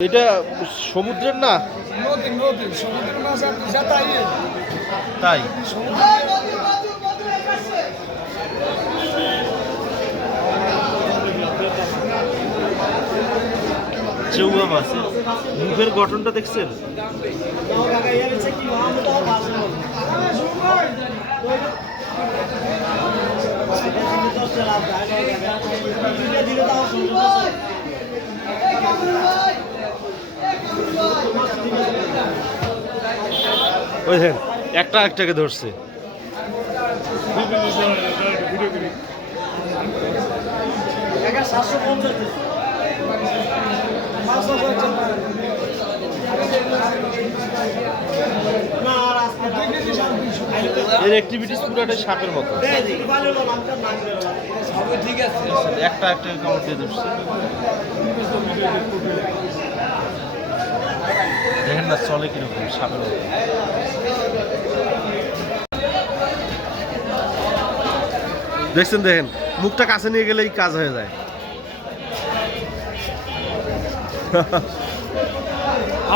এটা সমুদ্রের না নদী নদী সমুদ্রের মাছ যা তাই তাই চেউয়া মাছ মুখের গঠনটা দেখছেন ওই দেখেন একটা একটাকে ধরছে এর অ্যাক্টিভিটিস পুরোটাই সাপের মতো ঠিক আছে একটা একটা কামড় দিয়ে ধরছে দেখেন না চলে কিরকম সাপের মতো দেখছেন দেখেন মুখটা কাছে নিয়ে গেলেই কাজ হয়ে যায়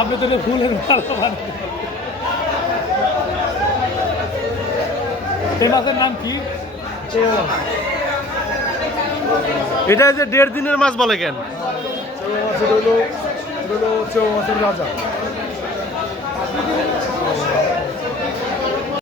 আপনি তো ফুলের ভালো এই মাছের নাম কি এটা যে 1.5 দিনের মাছ বলে কেন মাছের হলো মাছের রাজা